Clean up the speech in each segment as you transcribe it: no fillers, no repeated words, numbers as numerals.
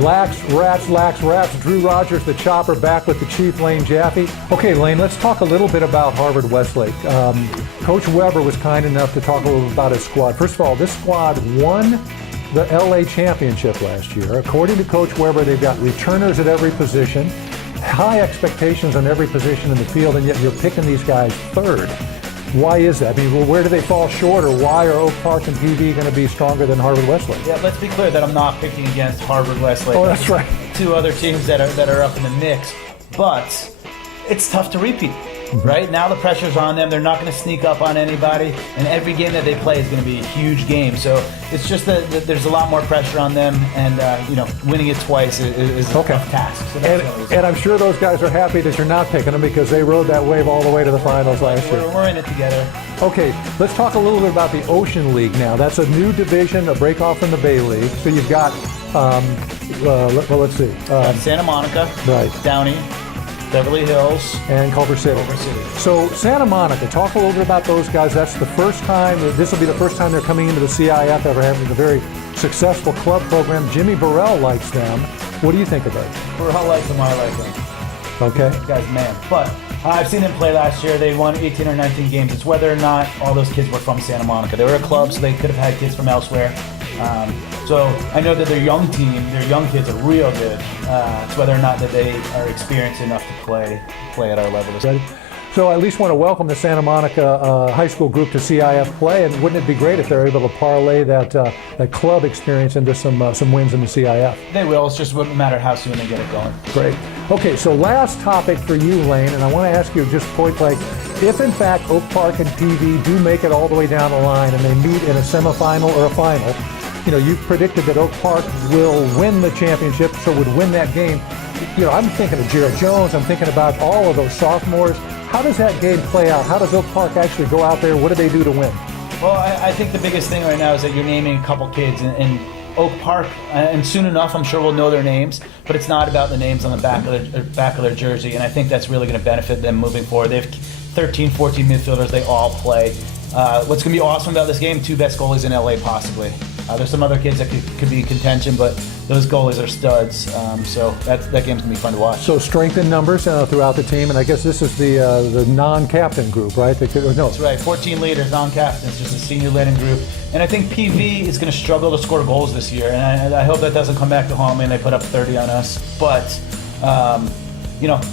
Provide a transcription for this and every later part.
LaxRatz Lax Wraps. Drew Rogers, the Chopper, back with the Chief, Lane Jaffe. Okay, Lane, let's talk a little bit about Harvard-Westlake. Coach Weber was kind enough to talk a little bit about his squad. First of all, this squad won the LA championship last year. According to Coach Weber, they've got returners at every position, high expectations on every position in the field, and yet you're picking these guys third. Why is that? I mean, well, where do they fall short, or why are Oak Park and PV going to be stronger than Harvard-Westlake? Yeah, let's be clear that I'm not picking against Harvard-Westlake. Oh, that's right. Two other teams that are up in the mix, but it's tough to repeat. Right now the pressure's on them. They're not going to sneak up on anybody, and every game that they play is going to be a huge game. So it's just that there's a lot more pressure on them, and winning it twice is a tough task. So and I'm sure those guys are happy that you're not picking them, because they rode that wave all the way to the finals last year. We're in it together. Okay, let's talk a little bit about the Ocean League now. That's a new division, a break off from the Bay League. So you've got, let's see. Santa Monica, right. Downey, Beverly Hills, and Culver City. So Santa Monica, talk a little bit about those guys. That's the first time, this will be the first time they're coming into the CIF after having a very successful club program. Jimmy Burrell likes them. What do you think of that? Burrell likes them, I like them. Okay. This guy's man. But I've seen them play last year. They won 18 or 19 games. It's whether or not all those kids were from Santa Monica. They were a club, so they could have had kids from elsewhere. So I know that their young team, their young kids are real good. It's whether or not that they are experienced enough to play at our level. So I at least want to welcome the Santa Monica high school group to CIF play, and wouldn't it be great if they're able to parlay that club experience into some wins in the CIF? They will. It's just wouldn't matter how soon they get it going. Great. Okay, so last topic for you, Lane, and I want to ask you just point blank, if in fact Oak Park and PV do make it all the way down the line and they meet in a semifinal or a final, you've predicted that Oak Park will win the championship, so would win that game. I'm thinking of Jared Jones. I'm thinking about all of those sophomores. How does that game play out? How does Oak Park actually go out there? What do they do to win? Well, I think the biggest thing right now is that you're naming a couple kids in Oak Park, and soon enough I'm sure we'll know their names, but it's not about the names on the back of their jersey, and I think that's really going to benefit them moving forward. They have 13, 14 midfielders. They all play. What's going to be awesome about this game, two best goalies in LA possibly. There's some other kids that could be in contention, but those goalies are studs. So that game's going to be fun to watch. So strength in numbers throughout the team, and I guess this is the non-captain group, right? No. That's right, 14 leaders, non-captains, just a senior-leading group. And I think PV is going to struggle to score goals this year, and I hope that doesn't come back to haunt me and they put up 30 on us. But,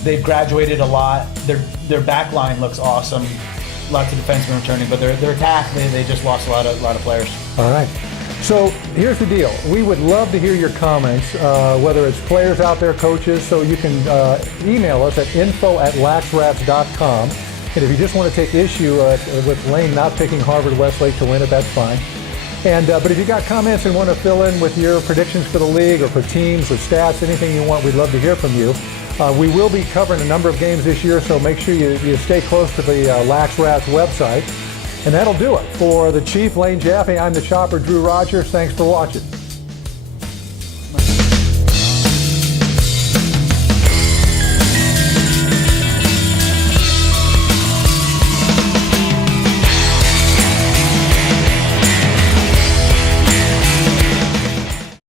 they've graduated a lot. Their back line looks awesome. Lots of defensemen returning, but their attack, they just lost a lot of players. All right. So here's the deal. We would love to hear your comments, whether it's players out there, coaches, so you can email us at info@laxrats.com. And if you just want to take issue with Lane not picking Harvard-Westlake to win it, that's fine. And but if you got comments and want to fill in with your predictions for the league or for teams or stats, anything you want, we'd love to hear from you. We will be covering a number of games this year, so make sure you stay close to the LaxRatz website. And that'll do it. For the Chief, Lane Jaffe, I'm the Chopper, Drew Rogers. Thanks for watching.